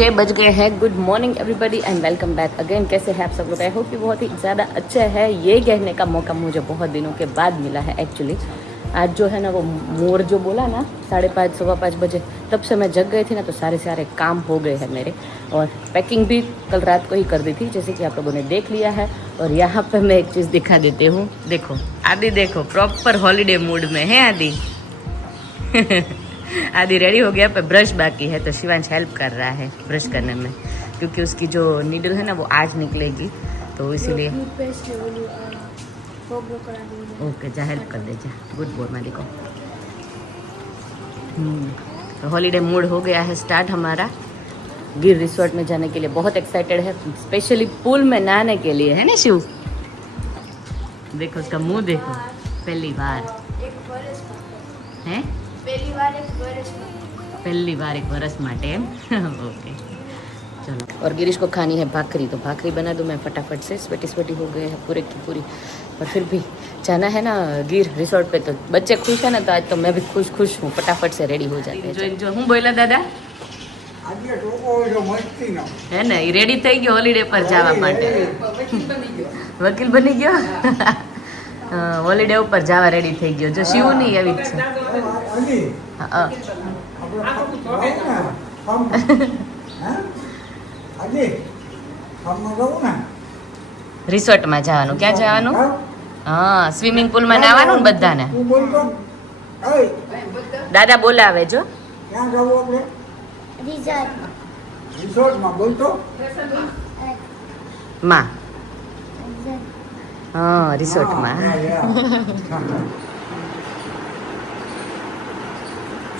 6 बज गए हैं। Good morning everybody and welcome back again. कैसे हैं आप सब लोग? आई होप कि बहुत ही ज़्यादा अच्छा है। ये कहने का मौका मुझे बहुत दिनों के बाद मिला है एक्चुअली। आज जो है ना वो मोर जो बोला ना 5:30 सवा 5 बजे, तब से मैं जग गई थी ना, तो सारे काम हो गए हैं मेरे। और पैकिंग भी कल रात को ही कर दी थी, जैसे कि आप लोगों ने देख लिया है। और यहाँ पर मैं एक चीज़ दिखा देती हूँ। देखो आदि, देखो प्रॉपर हॉलीडे मूड में है आदि। आदि रेडी हो गया, पर ब्रश बाकी है, तो शिवांश हेल्प कर रहा है ब्रश करने में, क्योंकि उसकी जो नीडल है ना वो आज निकलेगी, तो इसीलिए। ओके जा हेल्प कर दे जा। गुड बॉय मेरी को। तो हॉलीडे मूड हो गया है स्टार्ट हमारा। गिर रिसोर्ट में जाने के लिए बहुत एक्साइटेड है, स्पेशली पूल में नहाने के लिए, है ना शिव? देखो उसका मुंह देखो, पहली बार है, पहली बार एक वर्ष माटे। ओके चलो। और गिरीश को खानी है भाकरी, तो भाकरी बना दूं मैं फटाफट से। स्वेटी हो गए हैं पूरे की पूरी, पर फिर भी जाना है ना गिर रिसोर्ट पे, तो बच्चे खुश है ना, तो आज तो मैं भी खुश हूँ। फटाफट से रेडी हो जाते हैं। जो हूँ बोला दादा है ને, એ રેડી થઈ ગયો હોલીડે પર જવા માટે। વકીલ બની ગયો, હોલીડે ઉપર જવા રેડી થઈ ગયો। જો શિવ ની એવી જ છે। રિસોર્ટમાં જવાનું, ક્યાં જવાનું? હા, સ્વિમિંગ પુલમાં નાવાનું ને બધાને। દાદા બોલાવે જો। રિસોર્ટમાં બોલતો માં, હા રિસોર્ટમાં।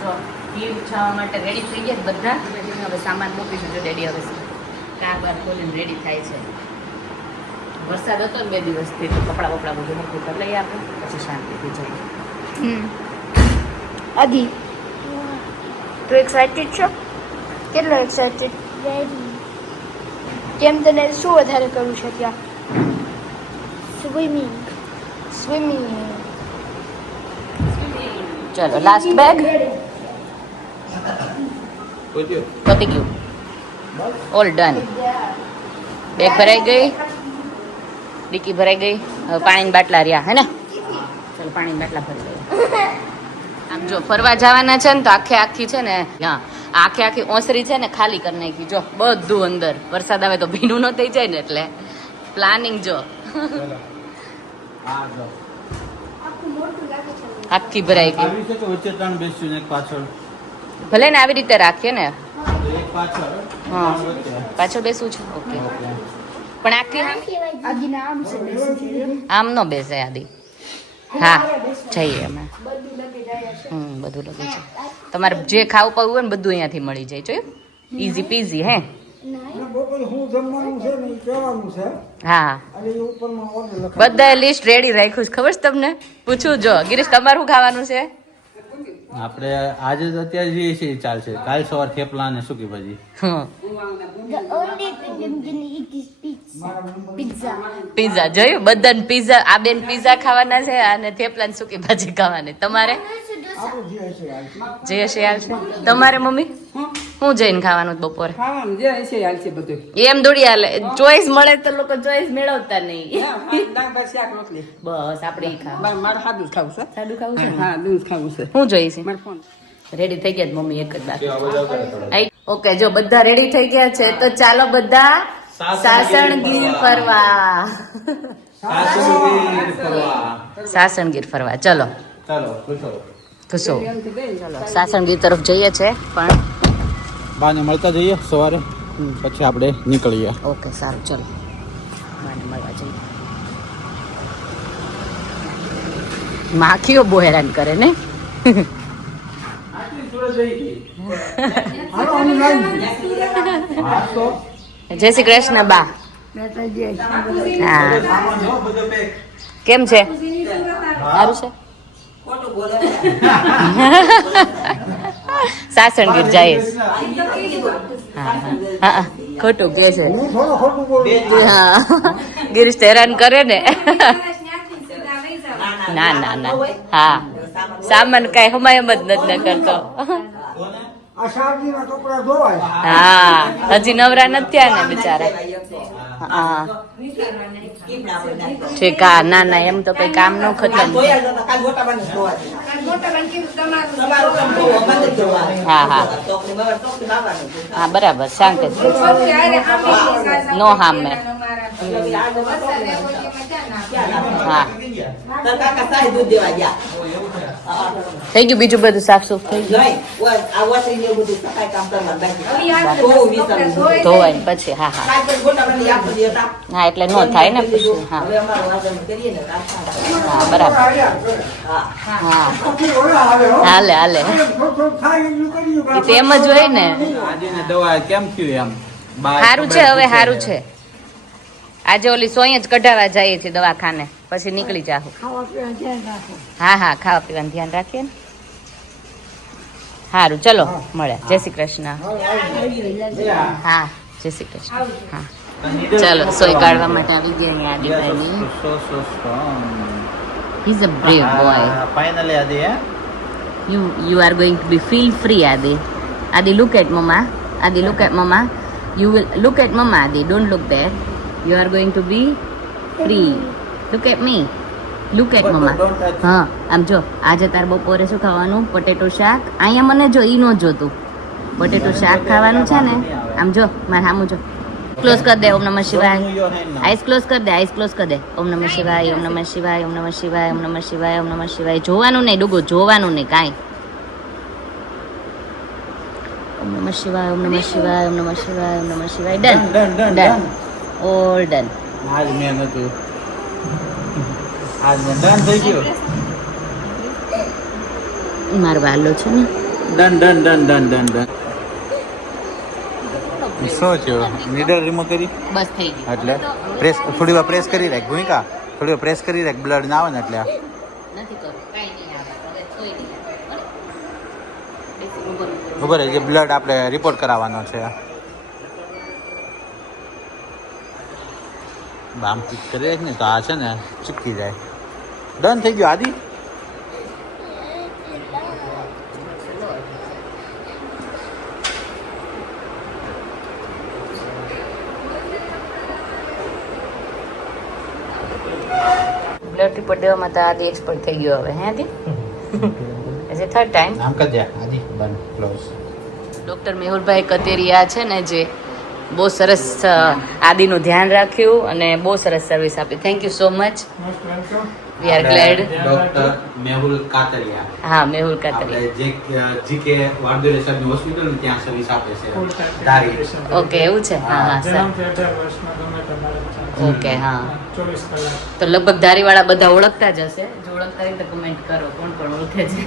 જો ગીર જવા માટે રેડી થઈ ગયા બધા। હવે સામાન મૂકીશું। જો ડેડી હવે કાર બાર ખોલીને રેડી થાય છે। વરસાદ હતો ને 2 દિવસથી, તો કપડાં બપડા બધું મૂકી કરી લઈએ આપણે, પછી શાંતિથી જઈએ। આદિ તું એક્સાઇટેડ છો? કેટલો એક્સાઇટેડ? કેમ, તને શું વધારે કરવું છે ત્યાં? સ્વિમિંગ। ચલો લાસ્ટ બેગ પતી ગયું, ઓલ ડન। બેગ ભરાઈ ગઈ, ડીકી ભરાઈ ગઈ। હવે પાણીની બાટલા રહ્યા હે ને, ચલો પાણીની બાટલા ભરી લઈએ। આમ જો ફરવા જવાના છે ને, તો આખી છે ને, હા આખી ઓસરી છે ને ખાલી કરી નાખી। જો બધું અંદર, વરસાદ આવે તો ભીનું ન થઈ જાય ને, એટલે પ્લાનિંગ જો આખી ભરાઈ ગઈ। ભલે ને આવી રીતે રાખીએ ને, હા પાછળ બેસવું છે। ઓકે પણ આખી આમ ન બેસે આદિ। હા જઈએ અમે, બધું લગે છે। તમારે જે ખાવું પાવું હોય ને બધું અહીંયાથી મળી જાય। જોયું, ઇઝી પીઝી હે। હા બધા લિસ્ટ રેડી રાખ્યું છે, ખબર છે તમને? પૂછું જો ગિરીશ તમારું ખાવાનું છે? આપણે આજે જ અત્યારે જઈએ છીએ ચાલશે, કાલ સવાર થેપલા અને સૂકી ભાજી। પીઝા જોયું, બધાને પીઝા। આ બેન પીઝા ખાવાના છે અને થેપલા ને સૂકી ભાજી ખાવાની। તમારે જે હશે હાલ છે। તમારે મમ્મી શું જઈને ખાવાનું બપોરે? એમ દોડી હાલે, ચોઈસ મળે તો લોકો ચોઈસ મેળવતા નહીં। બસ આપણે સાદું ખાવું છે। શું જોઈશે? રેડી થઈ ગયા મમ્મી? એક જ બાકી। ઓકે જો બધા રેડી થઈ ગયા છે, તો ચાલો બધા સાસણગીર ફરવા। સાસણગીર ફરવા ચલો ખુશો। ચલો સાસણગીર તરફ જઈએ છે, પણ બાને મળતા જઈએ સવારે, પછી આપણે નીકળીએ। ઓકે સારું, ચલો બાને મળવા જઈએ। માખીઓ બહુ હેરાન કરે ને। જય શ્રી કૃષ્ણ બા। હા કેમ છે? સારું છે। સાસણગીર જાય। હા ખોટું કે છે, હા ગિરીશ હેરાન કરે ને। ના હા સામાન કઈ હમાયમ જ નથી કરતો। આ શારદીના કપડા ધોવાય. હા હજી નવરા નથી થયા ને બિચારા. હા ઠીક. હા ના ના એમ તો કઈ કામ નો ખતમ. હા હા હા બરાબર શાંતિ નો હામે. હા થઈ ગયું બીજું બધું સાફ સુફ થઈ ગયું ધોવાય ને પછી. હા હા હા એટલે નો થાય ને પછી. હા હા બરાબર. હા હાલે હાલે એ તો એમ જ હોય ને. આજે ને દવા કેમ થયું એમ સારું છે હવે સારું છે. આજે ઓલી સોય જ કઢાવા જઈએ છીએ દવાખાને પછી નીકળી જાહું. હા હા ખાવા પીવાનું ધ્યાન રાખીએ ને. સારું ચલો મળ્યા. જય શ્રી કૃષ્ણ. હા જય શ્રી કૃષ્ણ. હા ચલો સોય કાઢવા માટે આવી ગયા અહીંયા આદિભાઈની. He's a brave boy. Finally આદિ હે You are going to be feel free, Adi. Adi, look at Mama. Adi, look at Mama. You will look at Mama, Adi. Don't look there. You are going to be free. Look at me. Look at Mama. હા આમ જો આજે તાર બપોરે શું ખાવાનું? Potato શાક. અહીંયા મને જો ઈ નો જોતું. પોટેટો શાક ખાવાનું છે ને. આમ જો મારે સામું જો. ક્લોઝ કર દે. ઓમ નમઃ શિવાય. આઈસ ક્લોઝ કર દે. આઈસ ક્લોઝ કર દે. ઓમ નમઃ શિવાય. ઓમ નમઃ શિવાય. ઓમ નમઃ શિવાય. ઓમ નમઃ શિવાય. ઓમ નમઃ શિવાય. જોવાનું નહીં ડુગો, જોવાનું નહીં કાંઈ. ઓમ નમઃ શિવાય. ઓમ નમઃ શિવાય. ઓમ નમઃ શિવાય. ઓમ નમઃ શિવાય. Done done all done. આજ મેં નતું આજ મેં ડન થઈ ગયું. મારો વાલો છે ને. Done done done done done done. શું થયું? નીડલ રિમૂવ કરી બસ થઈ ગયું. એટલે પ્રેસ થોડી વાર પ્રેસ કરી રાખ ભૂમિકા. થોડી વાર પ્રેસ કરી રાખ બ્લડ ના આવે ને એટલે. નથી કરું કાંઈ નહીં આવે. હવે કોઈ નહીં આવે. બેસી ઊભો રહો. ખબર છે બ્લડ આપણે રિપોર્ટ કરાવવાનો છે. આમ પિક કરીએ જ ને તો આ છે ને ચીપકી જાય. ડન થઈ ગયું આદિ. બ્લડ રિપોર્ટ દેવામાં તો આદિ એક્સપર્ટ થઈ ગયો હવે. હે આદિ? As a third time. આમ કરી દે આદિ બંધ ક્લોઝ. ડૉક્ટર મેહુલભાઈ કતેરિયા છે ને જે બહુ સરસ આદિનું ધ્યાન રાખ્યું અને બહુ સરસ સર્વિસ આપી. Thank you so much. We are glad. Doctor Mehul Katariya. હા મેહુલ કાતરિયા. આપણે જીકે વારદોલી સાહેબની હોસ્પિટલ ને ત્યાં સર્વિસ આપે છે. ધારી. ઓકે એવું છે. હા હા સર. ઓકે હા તો લગભગ ધારીવાળા બધા ઓળખતા જ હશે. જો ઓળખતા હોય તો કમેન્ટ કરો કોણ કોણ ઓળખે છે.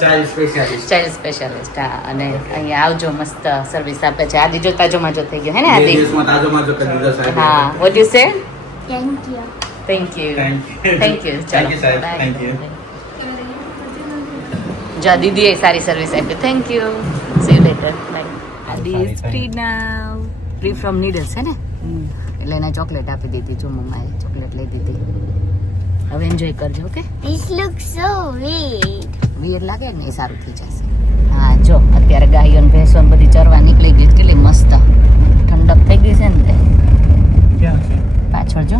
Child specialist. Child specialist. હા અને અહીંયા આવજો મસ્ત સર્વિસ આપે છે. આદિ જો તાજો માજો થઈ ગયો હે ને આદિ? તાજો માજો કરી દીધો સાહેબ. હા what you say? Thank you. Thank you. Thank you. Thank you. Thank you, સાહેબ. Thank you. જા દીદીએ સારી સર્વિસ આપી. Thank you. See you later. Bye. Aadi is free now. Free from needles હે ને? એટલે એને ચોકલેટ આપી દીધી. જો મમ્માએ ચોકલેટ લઈ દીધી. હવે એન્જોય કરજો. Okay? This looks so weird. વીર લાગે ને એ સારું થઈ જશે. હા જો અત્યારે ગાયો ને ભેંસો ને બધી ચરવા નીકળી ગઈ. કેટલી મસ્ત ઠંડક થઈ ગઈ છે ને તે. પાછળ જો.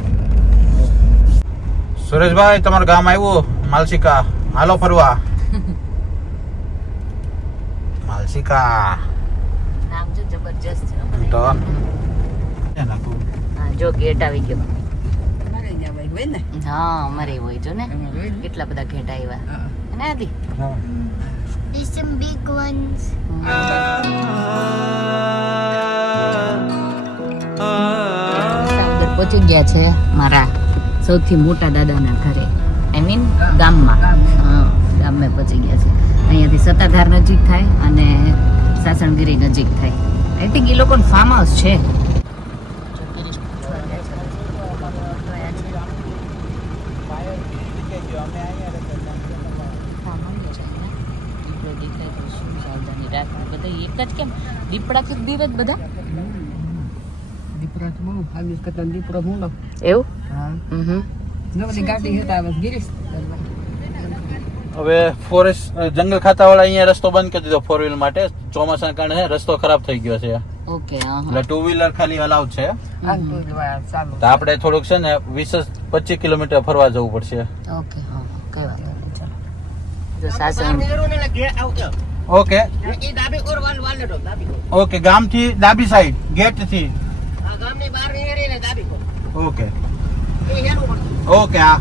સુરેશભાઈ તમારું ગામ આવ્યું માલશિકા. હાલો ફરવા. માલશિકા નામ જો જબરજસ્ત છે. તો હા જો ગેટ આવી ગયો. હા અમારે હોય જો ને કેટલા બધા ઘેટ આવ્યા. અને આદિ There's some big ones. અંદર પહોંચી ગયા છે મારા સૌથી મોટા દાદાના ઘરે. આઈ મીન ગામમાં. હા ગામમાં પહોંચી ગયા છે. અહીંયાથી સત્તાધાર નજીક થાય અને સાસણગીરી નજીક થાય. આઈ થિંક એ લોકોનું ફાર્મ હાઉસ છે. એક જ કેમ દીપડા કે દીવ જ બધા દીપડા તો બહુ ફાગ્યું કરતા દીપડો ભૂંડો. એવું? હા હમ જો બધી ગાડી હતા બસ ગિરીશ હવે ફોરેસ્ટ જંગલ ખાતા વાળા અહીંયા રસ્તો બંધ કરી દીધો 4 વ્હીલર માટે. ચોમાસાના કારણે રસ્તો ખરાબ થઈ ગયો છે, ઓકે એટલે 2 વ્હીલર ખાલી અલાઉડ છે. આ તો ચાલુ. તો આપણે થોડુંક છે ને 20-25 કિલોમીટર ફરવા જવું પડશે. ઓકે હા કઈ વાંધો નહીં ચાલો. જો સાસણ ઓકે ઓકે, ગામથી ડાબી સાઈડ ગેટ થી. Okay okay. હા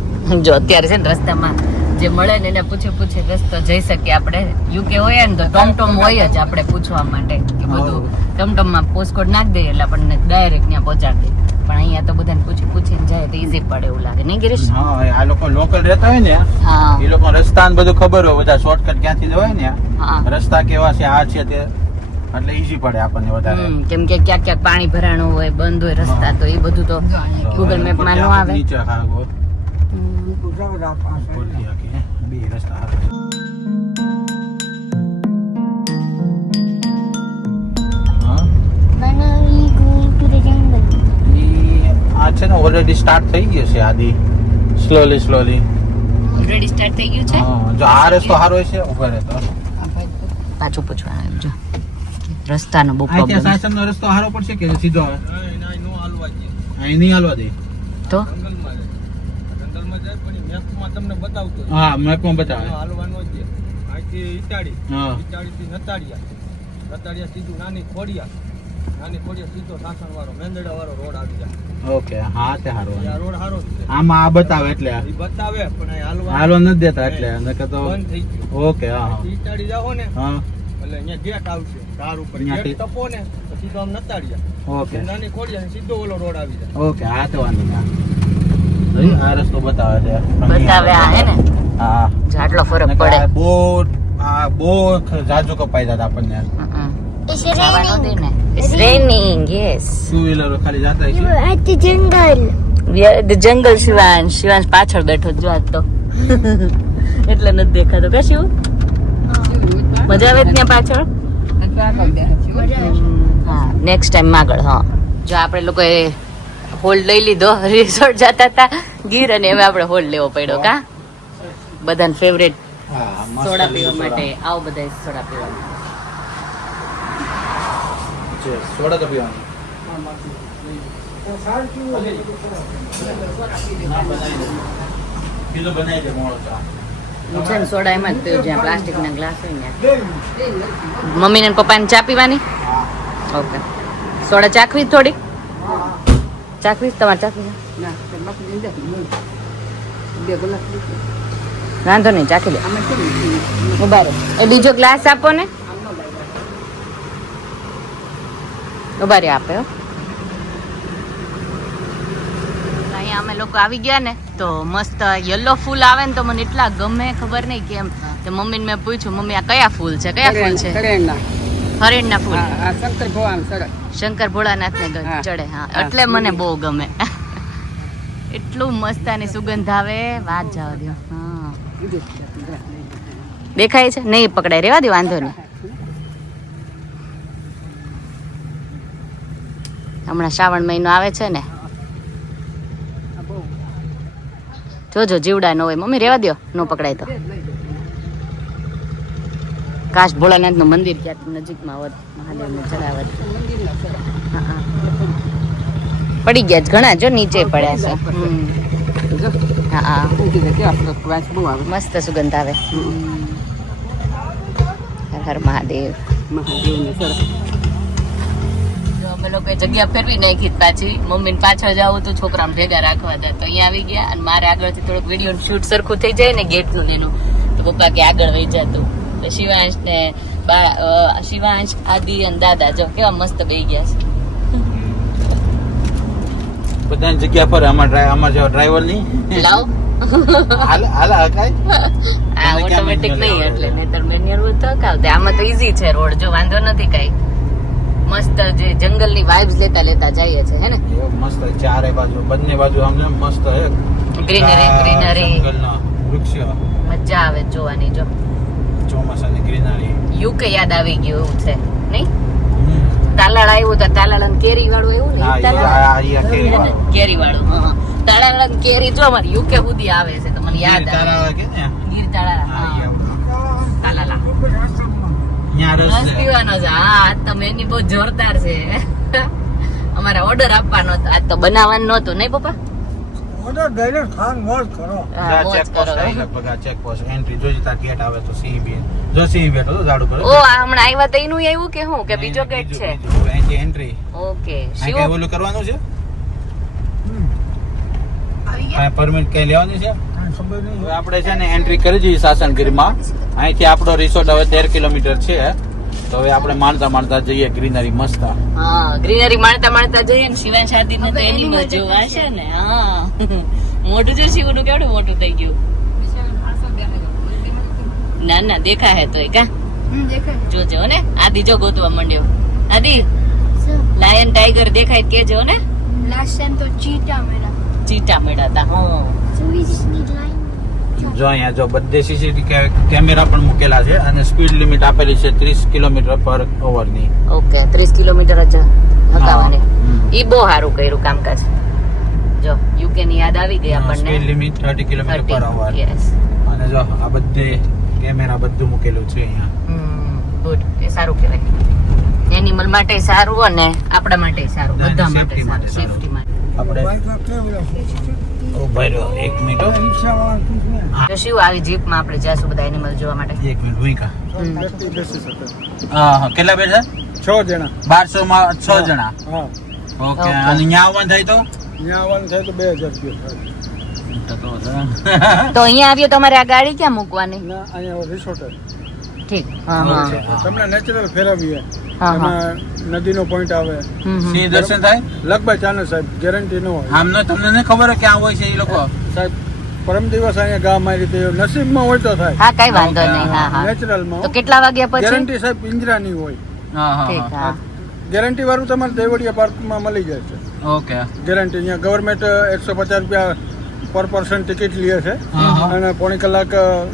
જો અત્યારે છે ને રસ્તામાં જે મળે ને એને પૂછી રસ્તો જઈ શકીએ આપણે. યુકે હોય ને તો ટોમટોમ હોય જ આપણે પૂછવા માટે કે બધું ટોમટોમમાં પોસ્ટકોડ નાખી દઈએ એટલે આપણને ડાયરેક્ટ ત્યાં પહોંચાડી દે. પણ અહીંયા તો બધાને પૂછીને જાય તો ઈઝી પડે એવું લાગે નહીં ગિરીશ? હા, આ લોકો લોકલ રહેતા હોય ને, હા એ લોકો રસ્તા ને બધું ખબર હોય, બધા શોર્ટકટ ક્યાંથી જવાય ને, હા રસ્તા કેવા છે આ છે તે, એટલે ઈઝી પડે આપણને વધારે. કેમ કે ક્યાંક પાણી ભરાણું હોય, બંધ હોય રસ્તા, તો એ બધું તો ગૂગલ મેપમાં ન આવે. નીચે હા ગુજરાત પાસે બે રસ્તા હા. When are we going to the jungle? આ છે ને ઓલરેડી સ્ટાર્ટ થઈ ગયો છે આદિ, સ્લોલી ઓલરેડી સ્ટાર્ટ થઈ ગયું છે. જો આ રસ્તો સારો છે ઉભા રહે તો પાછું પૂછવાનું એમ જો રસ્તાનો બહુ આ ત્યાં પ્રોબ્લેમ સાસણનો રસ્તો સારો પડશે કે સીધો આવે? અહીં નહીં હાલવા દે. તો હા, મેપમાં બતાવે. હા ઓકે, હા તે સારું. આમાં આ બતાવે એટલે હાલવા નથી દેતા એટલે નકર તો ઓકે. હા હા હા ઓકે ઓકે. હા તો વાંધો નહીં. આ રસ્તો બતાવે છે. બતાવે આ હે ને હા, જો આટલો ફરક પડે. બહુ જાજુ કપાઈ જતા આપણને. It's જવાનું દે raining. ને. It's raining, yes. 2 વ્હીલરો ખાલી જાતા You છે. are at the jungle. We are at the jungle, Shivansh પાછળ બેઠો જો આજ તો એટલે નથી દેખાતો કે શિવ? મજા આવે ત્યાં પાછળ? હા, નેક્સ્ટ ટાઈમ આગળ. હા, જો આપણે લોકોએ હોલ્ડ લઈ લીધો, રિસોર્ટ જતા હતા ગીર, અને હવે આપણે હોલ્ડ લેવો પડ્યો કા બધાને ફેવરેટ હા, સોડા પીવા માટે. આવો બધા સોડા પીવા માટે. સોડા તો પીવાની. બીજો બનાવી દે મોળો ચા. હું છે ને સોડા એમાં જ પીવું જ્યાં પ્લાસ્ટિકના ગ્લાસ હોય ને. મમ્મીને ને પપ્પાને ચા પીવાની? ઓકે. સોડા ચાખવી થોડી? ચાખવી તમારે ચાખવી? વાંધો નહીં, ચાખી લે. ઉભા રહો. એ બીજો ગ્લાસ આપો ને. ઉભા રહે આપે. અહીંયા અમે લોકો આવી ગયા ને તો મસ્ત યલો ફૂલ આવે ને તો મને એટલા ગમે, ખબર નહીં કેમ. તો મમ્મીને મેં પૂછ્યું, મમ્મી આ કયા ફૂલ છે? કયા ફૂલ છે? હરેણના ફૂલ. શંકર ભોળાનાથ ને ચડે. હા, એટલે મને બહુ ગમે. એટલું મસ્ત આની સુગંધ આવે, વાત જવા દો. હા, દેખાય છે? નહીં પકડાય, રેવા દે, વાંધો નહીં. હમણાં શ્રાવણ મહિનો આવે છે ને, જોજો જીવડા ન હોય. મમ્મી રેવા દો, ન પકડાય તો. કાશ ભોળાનાથ નું મંદિર ક્યાં નજીકમાં હોત, મહાદેવને ચડાવત. પડી ગયા જ ઘણા, જો નીચે પડ્યા છે. હા, મસ્ત સુગંધ આવે. હર હર મહાદેવ. અમે લોકો જગ્યા ફેરવી નાખી પાછી. મમ્મીને પાછળ જાવું તો છોકરાને ભેગા રાખવા જાય, તો અહીંયા આવી ગયા. અને મારે આગળથી થોડુંક વિડીયો શૂટ સરખું થઈ જાય ને ગેટનું એનું, તો પપ્પા કે આગળ વહી જતું. તો શિવાંશ ને શિવાંશ, આદિ અને દાદા જો કેવા મસ્ત બેહી ગયા છે. બધાની જગ્યા પર અમાર જેવા ડ્રાઈવર ની લાવ હાલ આ ઓટોમેટિક નહીં, એટલે નહીતર મેન્યુઅલ હોય તો કાવતે. આમાં તો ઈઝી છે રોડ, જો વાંધો નથી કઈ. મસ્ત જે જંગલની વાઇબ્સ લેતા જઈએ છે હે ને. મસ્ત ચારે બાજુ, બંને બાજુ આમ મસ્ત હે, ગ્રીનરી વૃક્ષ. મજા આવે જોવાની. જો ચોમાસાની ગ્રીનરી. યુકે યાદ આવી ગયું એવું છે નહીં? તાલાળ આવ્યું તો તાલાળ ને કેરી વાળું એવું ને, કેરી વાળું. તાલાળ કેરી જો અમારે યુકે સુધી આવે છે તો મને યાદ આવે. ગીર તાળા. રસ છે. પીવાનો છે. હા આજ તો મેન્યુ બહુ જોરદાર છે. અમારે ઓર્ડર આપવાનો હતો, આજ તો બનાવવાનું નહોતું નહીં પપ્પા? ઓર્ડર દઈને ખાન મોજ કરો. હા, જા મોજ ચેક પોસ્ટ કરો. આવી લગભગ આ ચેક પોસ્ટ એન્ટ્રી જોજી તાર ગેટ આવે તો સિંહ બી જો સિંહ બેઠો તો ઝાડુ પર ઓ આ હમણાં આવ્યા તો એનું આવ્યું કે શું કે બીજો ગેટ છે? અહીંથી એન્ટ્રી ઓકે અહીં શિવ કઈ ઓલું કરવાનું છે આ પરમિટ કઈ લેવાની છે કાંઈ ખબર નહીં. હવે આપણે છે ને એન્ટ્રી કરી દીધી સાસણગીરમાં. અહીંથી આપણો રિસોર્ટ હવે 13 કિલોમીટર છે. તો હવે આપણે માણતા માણતા જઈએ ગ્રીનરી મસ્ત. હા ગ્રીનરી માણતા માણતા જઈએ ને શિવાન શાદી ને તો એનિમલ જોવા છે ને. હા મોટું જો શિવનું કેવડું મોટું થઈ ગયું. ના ના દેખા હે તો કા જોજો ને. આદિ જો ગોતવા માંડ્યો. આદિ લાયન ટાઈગર દેખાય તો કેજો ને. Last time तो चीटा मेरा. ચીટા મળ્યા હતા. હા So we just need line. જો અહીંયા જો બધે સીસીટીવી કેમેરા પણ મૂકેલા છે અને સ્પીડ લિમિટ આપેલી છે 30 કિલોમીટર પર અવર ની. ઓકે 30 કિલોમીટર જ હકાવાની. હમ. ઈ બહુ સારું કર્યું કામકાજ. જો યુકે ની યાદ આવી ગઈ સ્પીડ આપણને. લિમિટ 30 કિલોમીટર પર અવર. યસ અને જો આ બધે કેમેરા બધું મૂકેલું છે અહીંયા. ગુડ એ સારું કહેવાય. એનિમલ માટે સારું અને આપણા માટે સારું, ના, બધા safety માટે માટે સારું, સારું. સેફટી માટે. આપણે બાઈકમાં કેવું ઉભા રહ્યો 1 મિનિટ હો. રિક્ષાવાળા પૂછે. તો શું આવી જીપમાં આપણે જાશું બધા એનિમલ જોવા માટે? 1 મિનિટ ભૂઈકા. વ્યક્તિ બેસી શકે. હા કેટલા બેઠા? 6 જણા. 1200 માં 6 જણા. હા. Okay Okay. અને અહીંયા આવવાનું થાય તો ત્યાં આવવાનું થાય તો 2000 રૂપિયા થાય. તો અહીંયા આવ્યો તમારે આ ગાડી ક્યાં મૂકવાની? ના અહીંયા રિસોર્ટ ઠીક. હા હા Okay. હા. તમને નેચરલ ફેરવીએ. હા, હા. એમાં નદીનો પોઈન્ટ આવે. સિંહ દર્શન થાય લગભગ ચાલે સાહેબ, ગેરંટી ન હોય. આમને તમને નહીં ખબર હોય ક્યાં હોય છે એ લોકો. સાહેબ પરમ દિવસ અહીંયા ગામ મારી રીતે નસીબમાં હોય તો થાય. હા કઈ વાંધો Okay, નહીં. હા હા નેચરલમાં તો કેટલા વાગ્યા પછી? ગેરંટી સાહેબ પિંજરાની હોય. હા હા ઠીક. હા ગેરંટી વાળું તમારે દેવળિયા પાર્કમાં મળી જાય છે. ઓકે ગેરંટી અહીંયા ગવર્મેન્ટ 150 રૂપિયા પર પર્સન ટિકિટ લે છે હા, હા. અને પોણી કલાક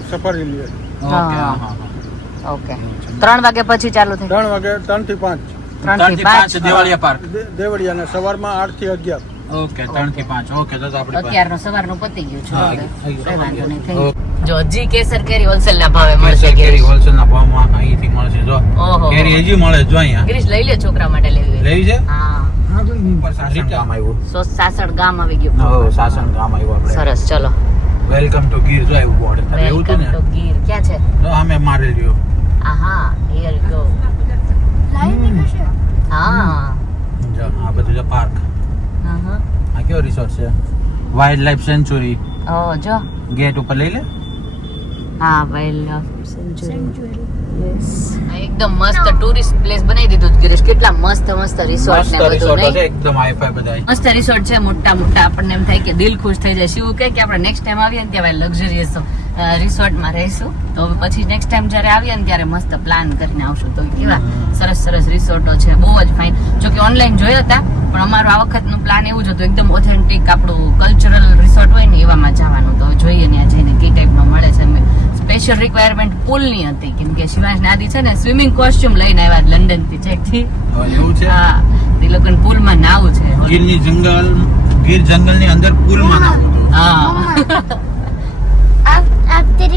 સફારી લે છે. ઓકે હા. હા હા ઓકે 3 વાગ્યા પછી ચાલુ થાય? 3 વાગે 3 થી 5 3 થી 5 દેવાળિયા પાર્ક. દેવળિયા ને સવારમાં 8 થી 11. ઓકે 3 થી 5 ઓકે તો આપણી પાસે અત્યારનો સવારનો પતી ગયું છે. હા, હવે આવી ગયું. કઈ વાંધો નહીં. થઈ ઓકે. ગયું. જો હજી કેસર કેરી હોલસેલ ના ભાવે મળશે. કેસર કેરી ગિરીશ. હોલસેલ ના ભાવમાં અહીંથી મળશે જો ઓહો. કેરી હજી મળે જો અહીંયા ગિરીશ લઈ લે છોકરા માટે લેવી હોય. લેવી છે હા હા તો ઉપર સાસણ ગામ આવ્યું. સાસણ ગામ આવી ગયું. હો સાસણ ગામ આવ્યું આપણે. સરસ ચલો. વેલકમ ટુ ગીર જો આવ્યું બોર્ડ એવું વેલકમ હતું ટુ ને ગીર. ક્યાં છે? તો અમે મારેલ રહ્યો. આહા હિયર ગો. Line निकल. હા જો આ બધું જો પાર્ક. હા આ કેવો રિસોર્ટ છે વાઇલ્ડ લાઈફ સેન્ચુરી. ઓ જો ગેટ ઉપર લઈ લે. હા વાઇલ્ડ સેન્ચુરી. એકદમ મસ્ત ટુરિસ્ટ પ્લેસ બનાવી દીધું છે ગિરીશ. કેટલા મસ્ત મસ્ત રિસોર્ટ ને મસ્ત બધું રિસોર્ટ નહીં? છે એકદમ હાઈફાઈ બધાય. મસ્ત રિસોર્ટ છે મોટા મોટા. આપણને એમ થાય કે દિલ ખુશ થઈ જાય. શિવ કહે કે આપણે નેક્સ્ટ ટાઈમ આવીએ ને ત્યારે લક્ઝરિયસ રિસોર્ટમાં રહીશું. તો હવે પછી નેક્સ્ટ ટાઈમ જ્યારે આવીએ ને ત્યારે મસ્ત પ્લાન કરીને આવશું. તો કેવા સરસ સરસ રિસોર્ટો છે, બહુ જ ફાઇન. જો કે ઓનલાઈન જોયા હતા પણ અમારો આ વખતનું પ્લાન એવું જ હતું એકદમ ઓથેન્ટિક આપણું કલ્ચરલ રિસોર્ટ હોય ને એવામાં જવાનું. તો જોઈએ ત્યાં જઈને કઈ ટાઈપમાં મળે છે. સ્પેશિયલ રિક્વાયરમેન્ટ પુલની હતી કેમ કે શિવાંશ નાદી છે ને સ્વિમિંગ કોસ્ટ્યુમ લઈને આવ્યા લંડન થી ચેકથી. એવું છે હા તે લોકોને પુલમાં નાવું છે. ગીરની ગીર જંગલની અંદર પુલમાં નાવું હતું. હા After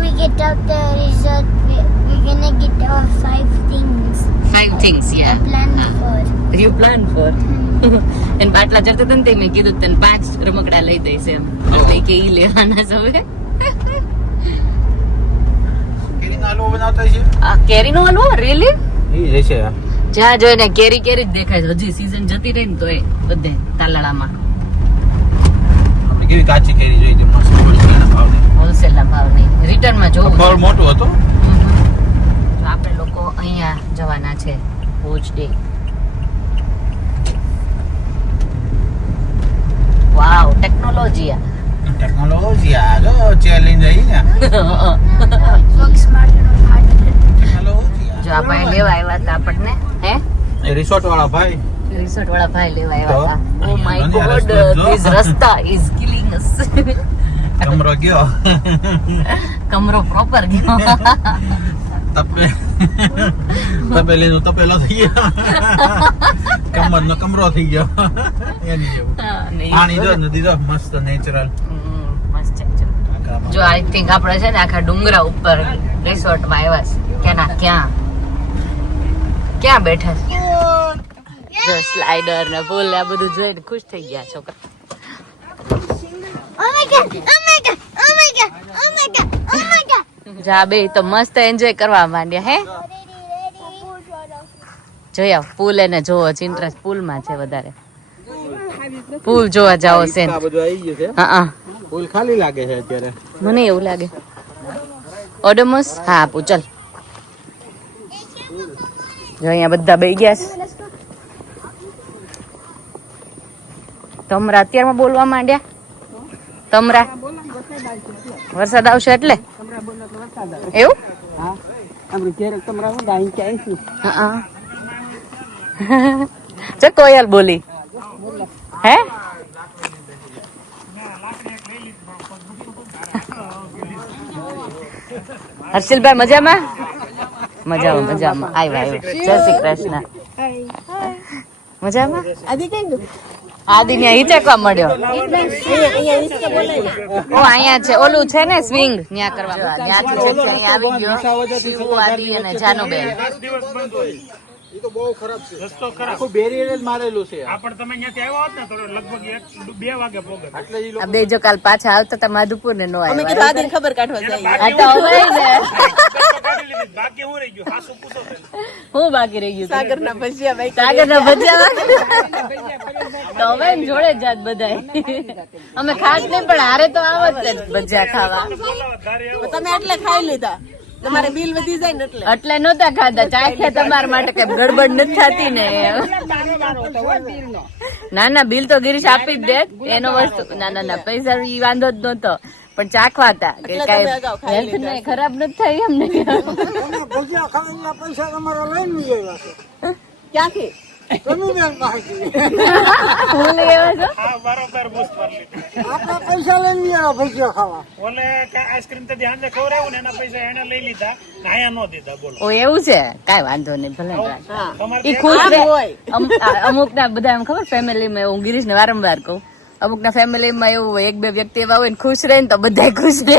we get out the resort, we're gonna get our 5 things. 5 things yeah. Plan for. You plan for. એને બાટલા ચડતા હતા ને તે મેં કીધું તને 5 રમકડા લઈ દઈશ એમ. એટલે કે ઈ લેવાના છે હવે. કેરીનો હલવો બનાવતા છે આ કેરીનો હલવો રીલી? ઈ જે છે જ્યાં જોઈને કેરી કેરી જ દેખાય છે. હજી સીઝન જતી રહી ને તોય બધે તાલાળામાં આપણે કેવી કાચી કેરી જોઈ હતી મસ્ત હોલસેલના ભાવની. હોલસેલ ના ભાવ નહીં. રિટર્નમાં જોવું છે. ફળ મોટું હતું. તો આપણે લોકો અહીંયા જવાના છે ભુજ ડે. વાવ ટેકનોલોજી. ટેકનોલોજી આ જો ચેલેન્જ આવી ને Work smarter or harder. Technology જો આપણે લેવા આવ્યા હતા આપણને હે એ રિસોર્ટ વાળા ભાઈ રિસોર્ટ વાળા ભાઈ લેવા આવ્યા હતા. તો ઓ માય અહીંયા ગોડ રસ્તો જો. ધીસ રસ્તા ઇઝ કિલિંગ અસ. કમરો ગયો કમરો પ્રોપર ગયો. તપેલીનો તપેલો થઈ ગયો કમરનો કમરો થઈ ગયો એની જેવું. પાણી જો નદી જો મસ્ત નેચરલ. મસ્ત છે. જો આઈ થિંક આપણે છે ને આખા ડુંગરા ઉપર રિસોર્ટમાં આવ્યા છે. ક્યાં ક્યાં ક્યાં બેઠા છે? જો સ્લાઇડર ને પુલ ને આ બધું જોઈને ખુશ થઈ ગયા છોકરા. Oh my god! Oh my god! Oh my god! Oh my god! Oh my god! જા બે તો મસ્ત એન્જોય કરવા માંડ્યા હે. જોઈ આવ પુલ એને જોવો છે ઇન્ટરેસ્ટ પુલ માં છે વધારે. પુલ જોવા જાઓ છે. આ બધું આવી ગયું છે. હા પુલ ખાલી લાગે છે અત્યારે. મને એવું લાગે. ઓડોમસ હા આપું ચલ. જો અહીંયા બધા બેસી ગયા છે. તમરા અત્યારમાં બોલવા માંડ્યા. તમરા વરસાદ આવશે એટલે એવું. હા આપણે ક્યારેક તમારા હું ડાઈન કે આવીશું. હા ચલ કોયલ બોલી હે. હર્ષિલભાઈ મજામાં મજામાં મજામાં આવ્યા જય શ્રી કૃષ્ણ મજામાં. આદિ ને હિચકવા મળ્યો. ઓ અહીંયા છે ઓલું છે ને સ્વિંગ ન્યા કરવા ત્યાંથી આવી ગયો શિવુ આદિ અને જાનુબેન. એ તો બહુ ખરાબ છે. રસ્તો ખરાબ. આખું બેરિયર જ મારેલું છે. પણ તમે અહીંયાથી આવ્યા હોત ને તો લગભગ 2 વાગે પોગે. એટલે ઈ આ બે જો કાલ પાછા આવતા હતા માધુપુર ને નો અમે આવ્યા. કીધું આદિને ખબર કાઢવા જઈએ. આ તો હવે ને બાકી હું રહી ગયું હાસુ પૂછો હું બાકી રહી ગયું સાગરના ભજીયા ભાઈ સાગર ના ભજીયા તો હવે ને જોડે જ જાત બધાય. અમે ખાસ નહીં પણ હારે તો આવત જ ભજીયા ખાવા. તમે એટલે ખાઈ લીધા તમારે બિલ વધી જાય ને એટલે એટલે નહોતા ખાધા ચાખ્યા તમારા માટે કે ગડબડ નથી થતી ને. ના ના બિલ તો ગિરીશ આપી જ દે એનો વસ્તુ. ના ના ના પૈસા ઈ વાંધો જ નહોતો પણ ચાખવા હતા કે કઈ હેલ્થ ને ખરાબ નથી થઈ અમને. ભજીયા ખાવાના પૈસા તમારા લઈને આવ્યા છે. ક્યાંથી તમે બેન પાસેથી. હું લઈ આવ્યા છો? હા બરોબર બૂસ મારી આપણા પૈસા લઈને આવ્યા ભજીયા ખાવા. ઓલે આઈસ્ક્રીમ તો ધ્યાન ને ખવડાવ્યું ને એના પૈસા એને લઈ લીધા આયા નો દીધા બોલો. ઓ એવું છે કાઈ વાંધો નહીં ભલે તમારે ઈ ખુશ રહે. અમુક ના બધા એમ ખબર ફેમિલી માં હું ગિરીશ ને વારંવાર કહું અમુક ના ફેમિલી માં એવું હોય 1-2 વ્યક્તિ એવા હોય ને ખુશ રહે ને તો બધા ખુશ રહે.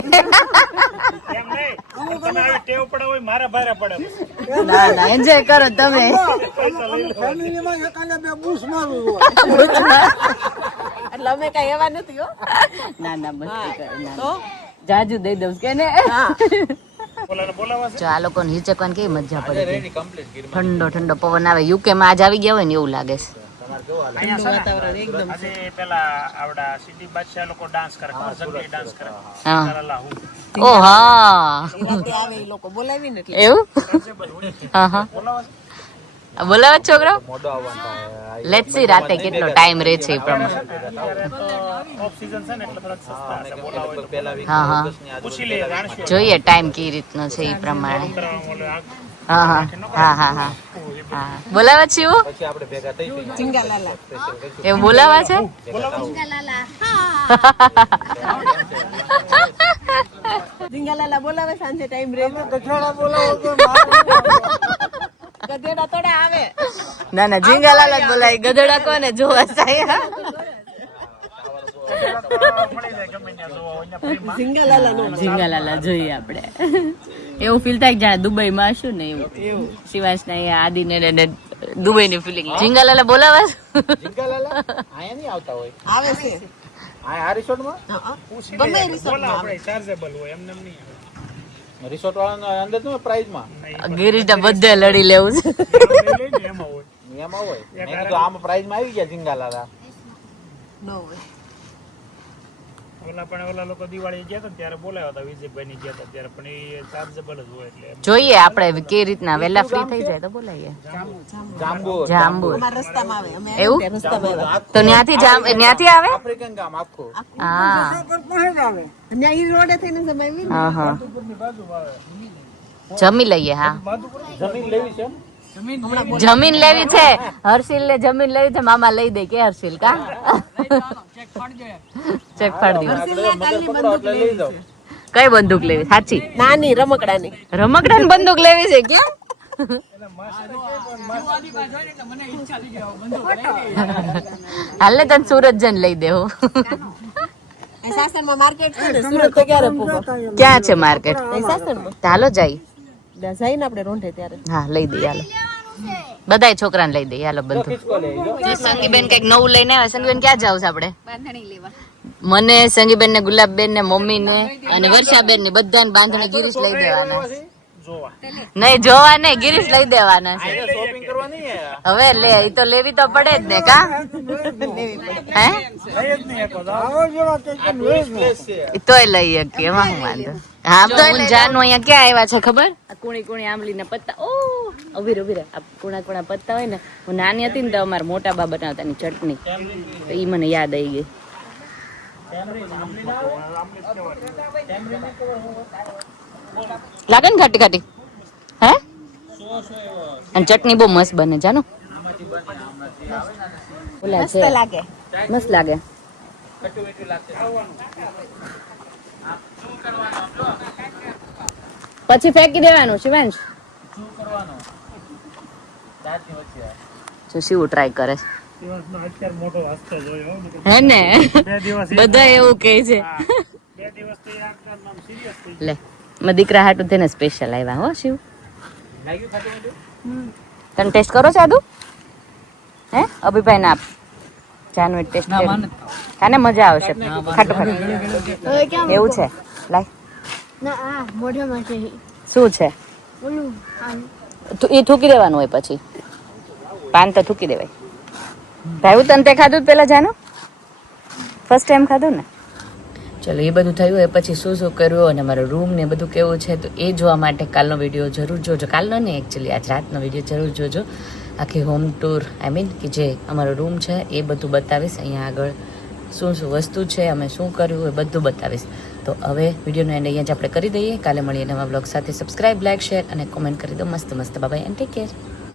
એમ નહીં તમે આવી ટેવ પડે હોય મારા ભારે પડે. ના ના એન્જોય કરો તમે. ફેમિલીમાં એકાને બે બૂસ મારવું હોય. એટલે અમે કઈ એવા નથી હો. ના ના મસ્તી કરે ના જાજુ દઈ દઉં કે ને. બોલાને બોલાવા જો આ લોકો હિચકવાની કેવી મજા પડે. ઠંડો ઠંડો પવન આવે યુકે માં આજ આવી ગયા હોય ને એવું લાગે છે. વાતાવરણ એકદમ આજે પેલા આવડા સિટી બાદશાહ લોકો ડાન્સ કરે જંગલી ડાન્સ કરે. હા કરેલા હું ઓ હા રાતે આવે એ લોકો બોલાવીને એટલે એવું હા હા બોલાવે છોકરો. લેટ્સ સી રાતે કેટલો ટાઈમ રહે છે એ પ્રમાણે. ઓફ સીઝન છે ને એટલે થોડા સસ્તા છે બોલાવો તો પેલા હા હા પૂછી લે રાણશો જોઈએ ટાઈમ કઈ રીતનો છે એ પ્રમાણે. હા હા હા હા હા હા બોલાવા છે એવું પછી આપણે ભેગા થઈશું. ચિંગાલાલા એવું બોલાવા છે. ચિંગાલાલા બોલાવે સાંજે ટાઈમ રહે ગઠોડા બોલાવો તો ગધેડા થોડા આવે. ના ના ઝીંગાલાલા જ બોલાય ગધેડા કોને જોવા જાય. ચિંગાલાલા નો ઝીંગાલાલા જોઈએ આપણે એવું ફીલ થાય જ્યાં દુબઈ માં હશું ને એવું શિવાંશ ના આદિ ને દુબઈ ની ફિલિંગ. ઝીંગાલાલા બોલાવા જીંગાલાલા આયા નહીં આવતા હોય. આવે છે આ રિસોર્ટમાં ગમે રિસોર્ટમાં આપણે ચાર્જેબલ હોય એમને એમ નહીં રિસોર્ટ વાળાનો અંદર તો પ્રાઇઝમાં ગિરીશ ને બધે લડી લેવું છે. એમાં હોય એમાં હોય. મેં કીધું આમાં પ્રાઇઝમાં આવી ગયા જીંગાલાલા. નો હોય. ઓલા લોકો દિવાળી ગયા હતા ત્યારે બોલાવ્યા હતા વિજયભાઈ ની ગયા હતા ત્યારે પણ એ ચાર્જેબલ જ હોય એટલે જોઈએ આપણે કઈ રીતના વેલા ફ્રી થઈ જાય તો બોલાવીએ. જાંબુ જાંબુ અમારા રસ્તામાં આવે અમે એવું રસ્તામાં આવે તો ત્યાંથી આવે. આફ્રિકન ગામ આખું. હા આવે. ત્યાં ઈ રોડે થઈને તમે આવી ને હા હા જમી લઈએ. હા જમીન લેવી છે એમ? જમીન લેવી છે હર્ષિલ ને જમીન લેવી છે મામા લઈ દે કે હર્ષિલ કા ચેક ફાડી દો. મગર પકડો એટલે લઈ જાઓ. કઈ બંદૂક લેવી સાચી નાની રમકડાની રમકડા ની બંદૂક લેવી છે કેમ. હાલે તને સુરત જઈને લઈ દેવું. સાસણમાં માર્કેટ છે ને સુરત તો ક્યારે પૂગો ક્યાં છે માર્કેટ સાસણમાં ચાલો જાય જઈને આપણે રોંઢે ત્યારે હા લઈ દઈએ હાલો બધાય છોકરાને લઈ દઈએ હાલો બધું જો સંગીબેન કઈક નવું લઈને આવે સંગીબેન ક્યાં જાવ છે આપણે મને સંગીબેન ને ગુલાબબેન ને મમ્મી ને અને વર્ષાબેન ને બધાને બાંધણી ગિરીશ લઈ દેવાના નહીં જોવા નહીં ગિરીશ લઈ દેવાના છે હવે લે એ તો લેવી તો પડે જ ને કા હે ઈ તોય લઈ શકીએ એમાં હું વાંધો હા તો હું જાનું અહીંયા ક્યાં આવ્યા છે ખબર કુણી કુણી આંબલી ના પત્તા ઓ ઉભી રે આ કુણા કુણા પત્તા હોય ને હું નાની હતી ને તો અમારા મોટા બા બનાવતા ની ચટણી તો ઈ મને યાદ આવી ગઈ લાગે ને ખાટી ખાટી હે અને ચટણી બહુ મસ્ત બને જાનો ઓલા છે લાગે મસ્ત લાગે પછી ફેંકી દેવાનું શિવાંશ જો શિવ ટ્રાય કરે હે ને બધા એવું કહે છે લે મારા દીકરા હાટું તેને સ્પેશિયલ આવ્યા હો શિવ તને ટેસ્ટ કરો છે આદુ હે અભિભાઈ ના આપ જાનું ટેસ્ટ કાને મજા આવશે ખાટું ખાટું એવું છે લાય ના આ મોઢામાં છે શું છે ઓલું એ થૂકી દેવાનું હોય પછી પાન તો થૂકી દેવાય ભાઈ તને તે ખાધું પેલા જાનું ફર્સ્ટ ટાઈમ ખાધું ને ચલો એ બધું થયું એ પછી શું શું કર્યું અને મારો રૂમ ને બધું કેવું છે તો એ જોવા માટે કાલનો વિડીયો જરૂર જોજો કાલનો નહીં એકચ્યુઅલી આજ રાતનો વિડીયો જરૂર જોજો આખી હોમ ટૂર આઈ મીન કે જે અમારો રૂમ છે એ બધું બતાવીશ અહીંયા આગળ શું શું વસ્તુ છે અમે શું કર્યું એ બધું બતાવીશ તો હવે વિડીયોનો એન્ડ અહીંયા જ આપણે કરી દઈએ કાલે મળીએ નવા બ્લોગ સાથે સબસ્ક્રાઇબ લાઈક શેર અને કોમેન્ટ કરી દો મસ્ત મસ્ત બાય એન્ડ ટેક કેર